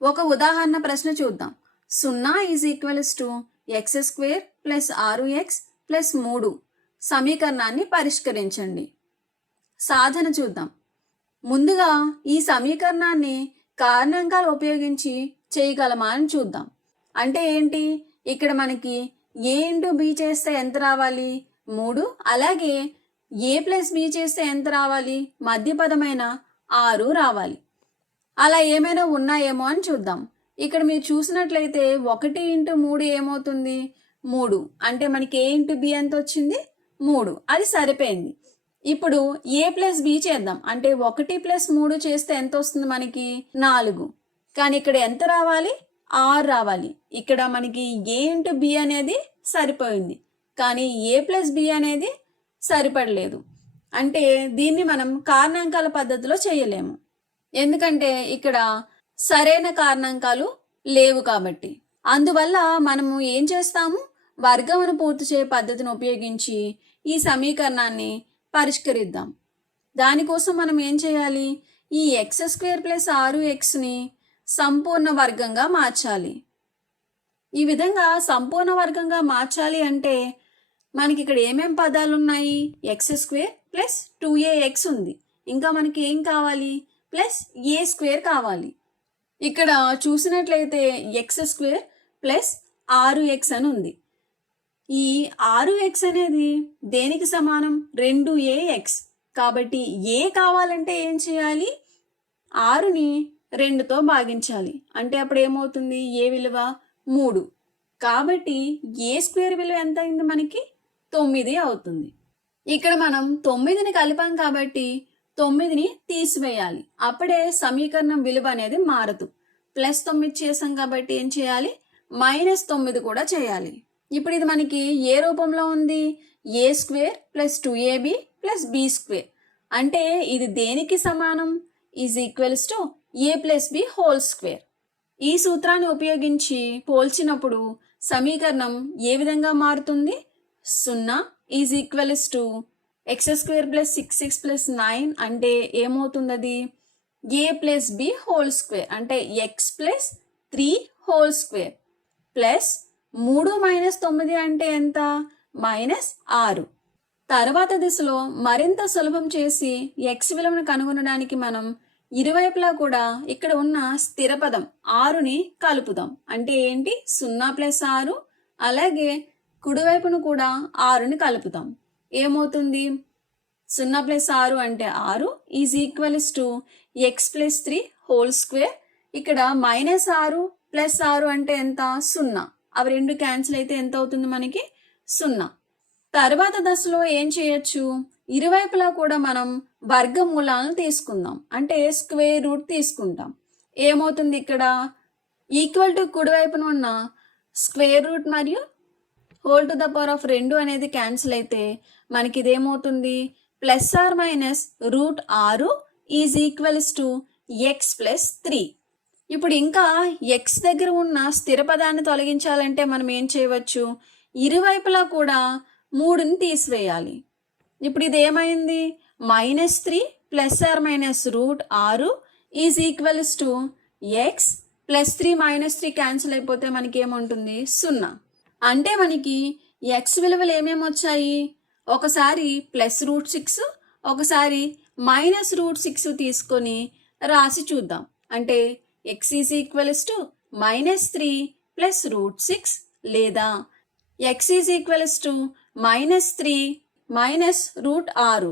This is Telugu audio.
ఒక ఉదాహరణ ప్రశ్న చూద్దాం. 0 = x² + 6x + 3 సమీకరణాన్ని పరిష్కరించండి. సాధన చూద్దాం. ముందుగా ఈ సమీకరణాన్ని కారణాంకాలు ఉపయోగించి చేయగలమా అని చూద్దాం. అంటే ఏంటి? ఇక్కడ మనకి a × b చేస్తే ఎంత రావాలి? 3. అలాగే a + b చేస్తే ఎంత రావాలి? మధ్య పదమైన 6 రావాలి. అలా ఏమైనా ఉన్నాయేమో అని చూద్దాం. ఇక్కడ మీరు చూసినట్లయితే 1 × 3 ఏమవుతుంది? 3. అంటే మనకి a × b ఎంత వచ్చింది? 3. అది సరిపోయింది. ఇప్పుడు a + b చేద్దాం. అంటే 1 + 3 చేస్తే ఎంత వస్తుంది మనకి? 4. కానీ ఇక్కడ ఎంత రావాలి? 6 రావాలి. ఇక్కడ మనకి a × b అనేది సరిపోయింది, కానీ a + b అనేది సరిపడలేదు. అంటే దీన్ని మనం కారణాంకాల పద్ధతిలో చేయలేము, ఎందుకంటే ఇక్కడ సరైన కారణాంకాలు లేవు కాబట్టి. అందువల్ల మనము ఏం చేస్తాము? వర్గమును పూర్తి చేయ పద్ధతిని ఉపయోగించి ఈ సమీకరణాన్ని పరిష్కరిద్దాం. దానికోసం మనం ఏం చేయాలి? ఈ x² + 6xని సంపూర్ణ వర్గంగా మార్చాలి. ఈ విధంగా సంపూర్ణ వర్గంగా మార్చాలి అంటే మనకి ఇక్కడ ఏమేం పదాలు ఉన్నాయి? x² + 2ax ఉంది. ఇంకా మనకి ఏం కావాలి? +a² కావాలి. ఇక్కడ చూసినట్లయితే x² + 6x అని ఉంది. ఈ 6x అనేది దేనికి సమానం? 2ax. కాబట్టి a కావాలంటే ఏం చేయాలి? 6ని 2తో భాగించాలి. అంటే అప్పుడు ఏమవుతుంది? a విలువ 3. కాబట్టి a² విలువ ఎంత అయింది మనకి? 9 అవుతుంది. ఇక్కడ మనం 9ని కలిపాం కాబట్టి 9ని తీసివేయాలి. అప్పుడే సమీకరణం విలువ అనేది మారదు. +9 చేసాం కాబట్టి ఏం చేయాలి? -9 కూడా చేయాలి. ఇప్పుడు ఇది మనకి ఏ రూపంలో ఉంది? a² + 2ab + b². అంటే ఇది దేనికి సమానం? = a + b² ఈ సూత్రాన్ని ఉపయోగించి పోల్చినప్పుడు సమీకరణం ఏ విధంగా మారుతుంది? 0 = x² + 6x + 9 అంటే ఏమవుతుంది? అది a + b² అంటే x + 3² ప్లస్ 3 - 9 అంటే ఎంత? -6. తర్వాత దిశలో మరింత సులభం చేసి x విలువను కనుగొనడానికి మనం ఇరువైపులా కూడా ఇక్కడ ఉన్న స్థిర పదం 6ని కలుపుదాం. అంటే ఏంటి? 0 + 6. అలాగే కుడివైపును కూడా 6ని కలుపుతాం. ఏమవుతుంది? 0 + 6 అంటే 6 = x + 3² ఇక్కడ -6 + 6 అంటే ఎంత? 0. అవి రెండు క్యాన్సిల్ అయితే ఎంత అవుతుంది మనకి? 0. తర్వాత దశలో ఏం చేయొచ్చు? ఇరువైపులా కూడా మనం వర్గమూలాలను తీసుకుందాం. అంటే స్క్వేర్ రూట్ తీసుకుంటాం. ఏమవుతుంది? ఇక్కడ ఈక్వల్ టు కుడివైపున ఉన్న స్క్వేర్ రూట్ మరియు (2) అనేది క్యాన్సిల్ అయితే మనకి ఇదేమవుతుంది? +or -√6 = x + 3. ఇప్పుడు ఇంకా x దగ్గర ఉన్న స్థిర పదాన్ని తొలగించాలంటే మనం ఏం చేయవచ్చు? ఇరువైపులా కూడా 3ని తీసివేయాలి. ఇప్పుడు ఇది ఏమైంది? -3 +or -√6 = x + 3 - 3 క్యాన్సిల్ అయిపోతే మనకి ఏముంటుంది? 0. అంటే మనకి x విలువలు ఏమేమి వచ్చాయి? ఒకసారి +√6, ఒకసారి -√6 తీసుకొని రాసి చూద్దాం. అంటే x = -3 +√6 లేదా x = -3 - √6.